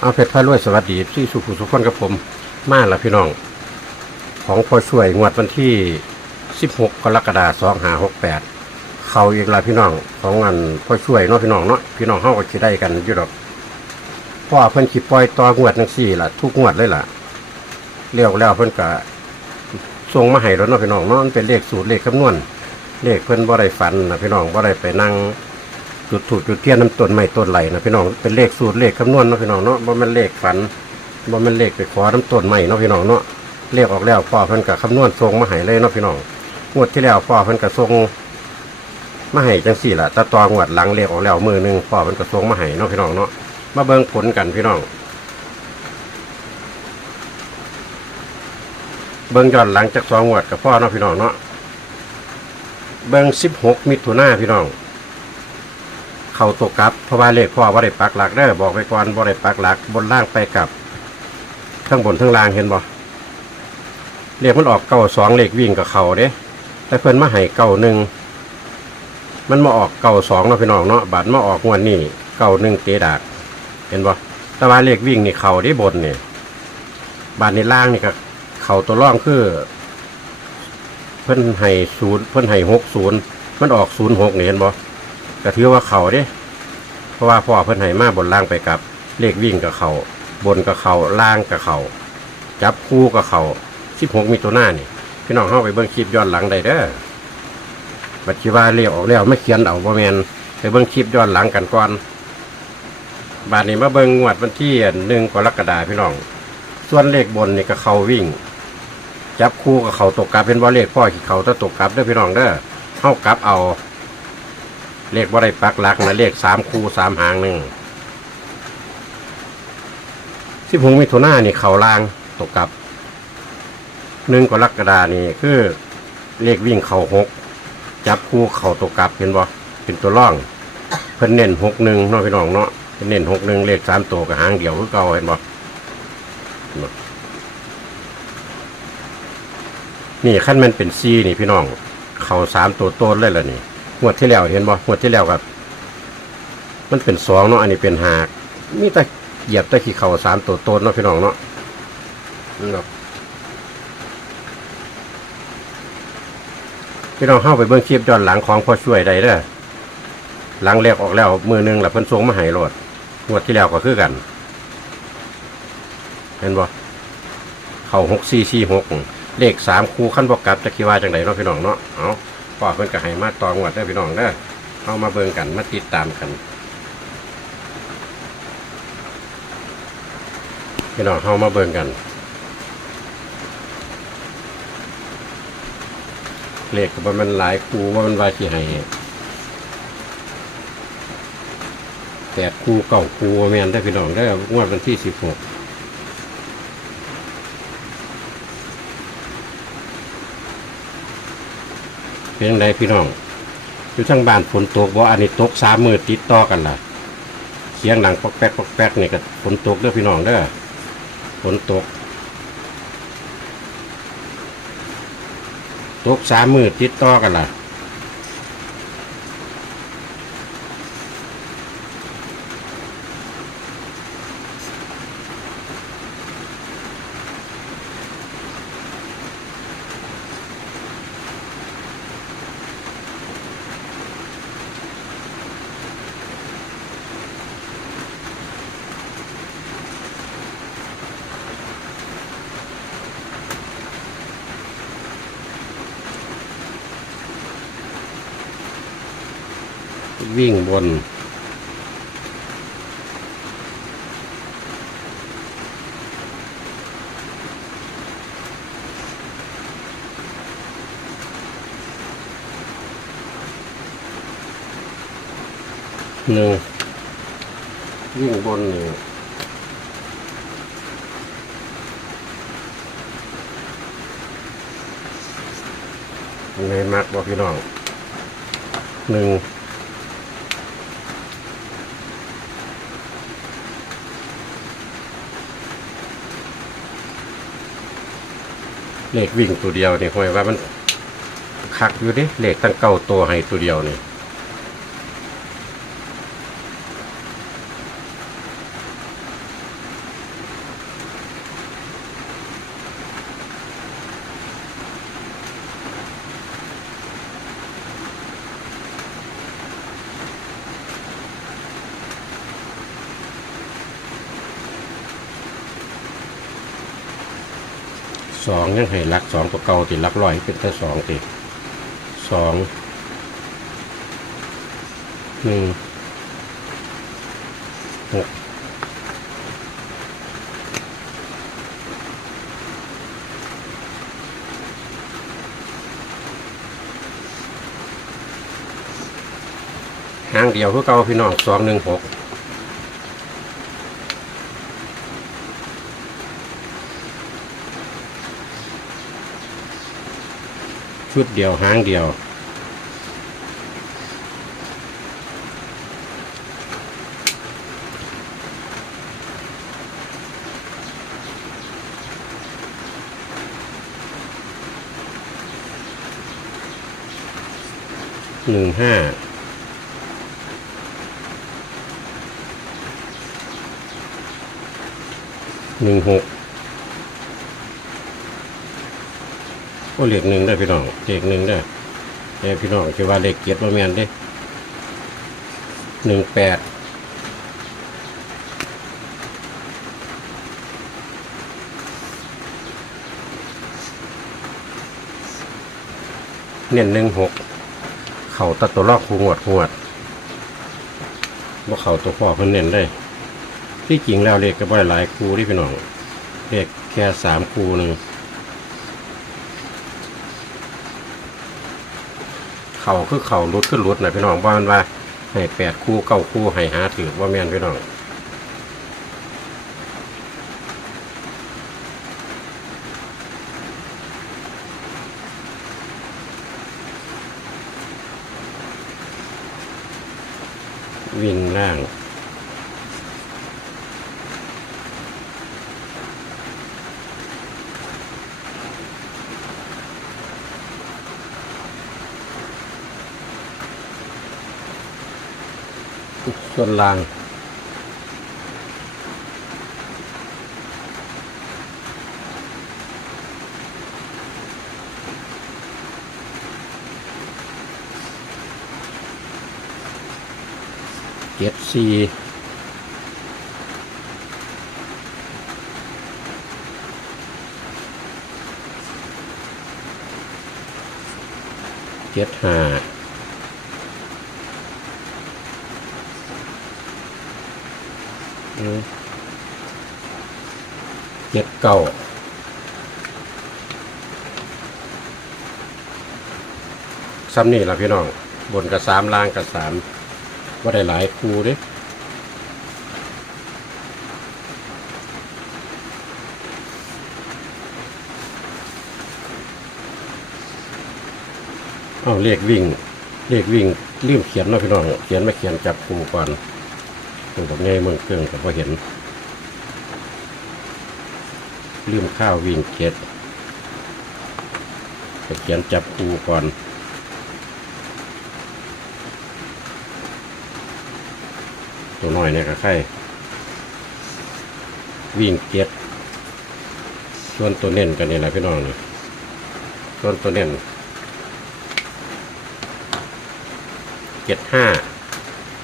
เอาเพชรพารวยสวัสดีที่สุขุสุขคนกับผม มาแล้วพี่น้อง ของพอช่วยงวดวันที่ 16 กรกฎาคม2568 เขาอีกแล้วพี่น้องของงานพอช่วยเนาะพี่น้องเนาะพี่น้องเฮาก็สิได้กันอยู่ดอกเพราะว่อเพิ่นสิปล่อยต่องวดจังซี่ล่ะ ทุกงวดเลยล่ะเรียกแล้วเพิ่นก็ส่งมาให้แล้วเนาะพี่น้องเนาะมันเป็นเลขสูตรเลขคำนวณเลขเพิ่นบ่ได้ฝันนะพี่น้องบ่ได้ไปนั่ง จุดถูกจุดเทียนน้ำต้นไม้ต้นไหลนะพี่น้องเป็นเลขสูตรเลขคำนวณเนาะพี่น้องเนาะบ่แม่นเลขฝันบ่แม่นเลขไปขอน้ำต้นไม้เนาะพี่น้องเนาะเลขออกแล้วพ่อเพิ่นก็คำนวณส่งมาให้เลยเนาะพี่น้องงวดที่แล้วพ่อเพิ่นก็ส่งมาให้จังสี่ล่ะแตะตองวดหลังเลขออกแล้วมือหนึ่งพ่อเพิ่นก็ส่งมาให้เนาะพี่น้องเนาะมาเบิ่งผลกันพี่น้อง เบิ่งย้อนหลังจากสองงวดกับพ่อเนาะพี่น้องเนาะเบิ่ง16มิถุนาพี่น้อง เข้าตกกลับ เพราะว่าเลขพ่อว่าได้ปักหลักได้อบอกไปก่อนบ่ได้ปักหลัก บนล่างไปกลับทั้งบนทั้งล่างเห็นบ่เลขมันออกเก้าสองเลขวิ่งกับเขาเด้แต่เพิ่นมาให้เก้าหนึ่งมันมาออกเก้าสองเนาะพี่น้องเนาะบาดมาออกงวดนี้เก้าหนึ่งเตะดาก เห็นบ่แต่ว่าเลขวิ่งนี่เขาได้บนนี่บาดในล่างนี่ก็เขาตัวร่องคือเพิ่นให้ศูนย์เพิ่นให้หกศูนย์มันออกศูนย์หกนี่เห็นบ่ ก็ถือว่าเขาเด้ เพราะว่าพ่อเพิ่นให้มาบนล่างไปกับ เลขวิ่งกับเขาบนกับเขาล่างกับเขาจับคู่กับเขาสิบหกมีตัวหน้านี่พี่น้องเข้าไปเบิ่งคลิปย้อนหลังได้เด้อบัดชีว่าเรียกออกแล้วไม่เขียนเอาบ่แมนไปเบิ่งคลิปย้อนหลังกันก่อนบาดนี้มาเบิ่งงวดวันที่หนึ่งกรกฎาพี่น้อง ส่วนเลขบนนี่ก็เขาวิ่ง จับคู่กับเขาตกกลับเป็นว่าเลขพ่อขี่เขาถ้าตกกลับเด้อพี่น้องเด้อเข้ากลับเอา เลขว่าได้ปักหลักนะเลขสามคู่สามหางหนึ่งสิบหกมิถุนายนนี่เขาล่างตกกับหนึ่งกรกฎานี่คือเลขวิ่งเข่าหกจับคู่เข่าตกกับเห็นบ่เป็นตัวร่อง เพิ่นเน้นหกหนึ่งเนาะพี่น้องเนาะเพิ่นเน้นหกหนึ่งเลขสามตัวกับหางเดียวคือเก่าเห็นบ่เนาะนี่ขั้นมันเป็นซีนี่พี่น้อง เข่าสามตัวโต้นเลยล่ะนี่ งวดที่แล้วเห็นบ่งวดที่แล้วกับมันเป็นสองเนาะอันนี้เป็นหากมีแต่เหยียบแต่ขี้เข่าสามตัวโตนเนาะพี่น้องเนาะนี่เนาะพี่น้องเข้าไปเบิ่งคลิปย้อนหลังของพ่อช่วยได้เด้อหลังแรกออกแล้วมือหนึงแล้วเพิ่นส่งมาให้โลดงวดที่แล้วก็คือกัน เห็นบ่เข้าหกสี่สี่หกเลขสามคู่ขั้นบอกกลับจะคิดว่าจังไดเนาะพี่น้องเนาะเอา พ่อเพิ่นก็ให้มาตองวัดได้พี่น้องเด้อเอามาเบิ่งกันมาติดตามกัน พี่น้องเฮามาเบิ่งกัน เลขก็บ่มันหลายคู่ว่ามันว่าสิให้แปดคู่เก้าคู่แม่นได้พี่น้องได้งวดวันที่สิบหก เป็นยังไงพี่น้อง อยู่ทั้งบ้านฝนตกว่าอันนี้ตกสามมือติดต่อกันล่ะเสียงดังปอกแป๊กปอกแป๊กนี่ก็ฝนตกเด้อพี่น้องเด้อฝนตก ตกสามมือติดต่อกันล่ะ วิ่งบน หนึ่งวิ่งบนนี่ในมักบอกพี่น้องหนึ่ง เลขวิ่งตัวเดียวนี่คอยว่ามันคักอยู่ดิเลขตั้งเก้าตัวให้ตัวเดียวนี่ สองยังให้ลักสองตัวเก่าติลักร้อยเป็นแต่สองติสองหนึ่งหกหางเดียวคือเก่าพี่น้องสองหนึ่งหก ชุดเดียวหางเดียว หนึ่งห้าหนึ่งหก อ้เลขหนึ่งได้พี่น้องเลขหนึ่งได้อแต่พี่น้องคิดว่าเลขเกียรติว่าแมนเด้หนึ่งแปดเน้นหนึ่งหกเข่าตัดตัวลอกคูงวดคูงวดว่าเข่าตัวพ่อเพิ่นเน้นได้ ที่จริงแล้วเลขก็บ่ได้หลายคูที่พี่น้องเลขแค่สามคูหนึ่ง ขาคือเขารุดขึ้นรุดนะพี่น้องว่ามันว่าให้แปดคู่เก้าคู่ให้หาถือว่าแม่นพี่น้องวิ่งล่าง ส่วนล่าง เจ็ดสี่เจ็ดห้า อืม เจ็ดเก้าซ้ำนี่ล่ะพี่น้อง บนกับสามล่างกับสามว่าได้หลายคูด้เอาเลขวิ่ง เลขวิ่งลืมเขียนนาะพี่น้อง เขียนไม่เขียนจับคูก่อน ตัวกับไงเมืองเครื่องกับพอเห็นลืมข้าววิ่งเก็ดไปเขียนจับปูก่อนตัวน้อยเนี่ยก็ไข่วิ่งเก็ดส่วนตัวเน้นกันนี่แหละพี่น้องนี่ส่วนตัวเน้นเก็ดห้า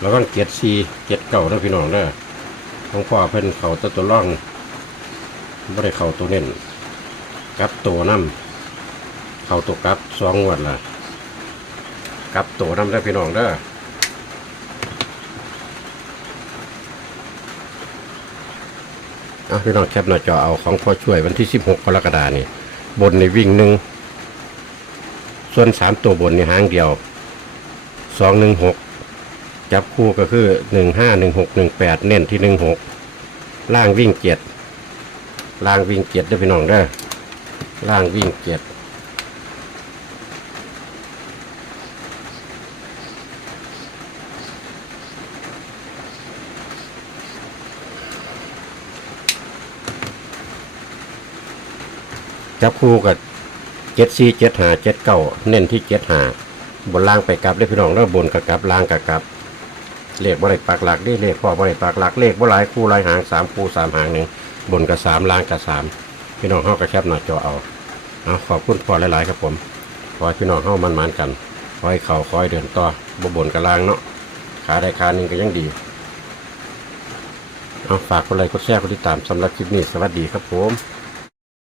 แล้วก็เกียรซีเกียรเก่านะพี่น้องเด้อของพ่อเพิ่นเขาตัวตัวร่องไม่ได้เข่าตัวเน้นกับตัวน้ำเข่าตัวกับสองงวดละกับตัวน้ำได้พี่น้องเด้อเอาพี่น้องแคปหน้าจอเอาของพ่อช่วยวันที่ 16กรกฎานี่บนในวิ่งหนึ่งส่วนสามตัวบนในหางเดียวสองหนึ่งหก จับคู่ก็คือหนึ่งห้าหนึ่งหกหนึ่งแปดเน้นที่หนึ่งหกล่างวิ่งเจ็ดล่างวิ่งเจ็ดได้พี่น้องได้อล่างวิ่งเจ็ดจับคู่กับเจ็ดสี่เจ็ดหาเจ็ดเก้าเน้นที่เจ็ดหาบนล่างไปกลับได้พี่น้องแล้วบนกับกลับล่างกับกลับ เลขบ่ได้ปักหลักนี่เลขพ่อบ่ได้ปักหลักเลขบ่หลายคู่หลายหางสามคู่สามหางหนึ่งบนกับสามล่างกับสามพี่น้องเฮาก็แคบหน้าจอเอาเอาขอบคุณพ่อหลายๆครับผมขอให้พี่น้องเฮามันมันกันขอให้เขาขอให้เดินต่อบบนกับล่างเนาะขาได้ขาหนึ่งก็ยังดีเอาฝากกดไลค์กดแชร์กดติดตามสำหรับคลิปนี้สวัสดีครับผม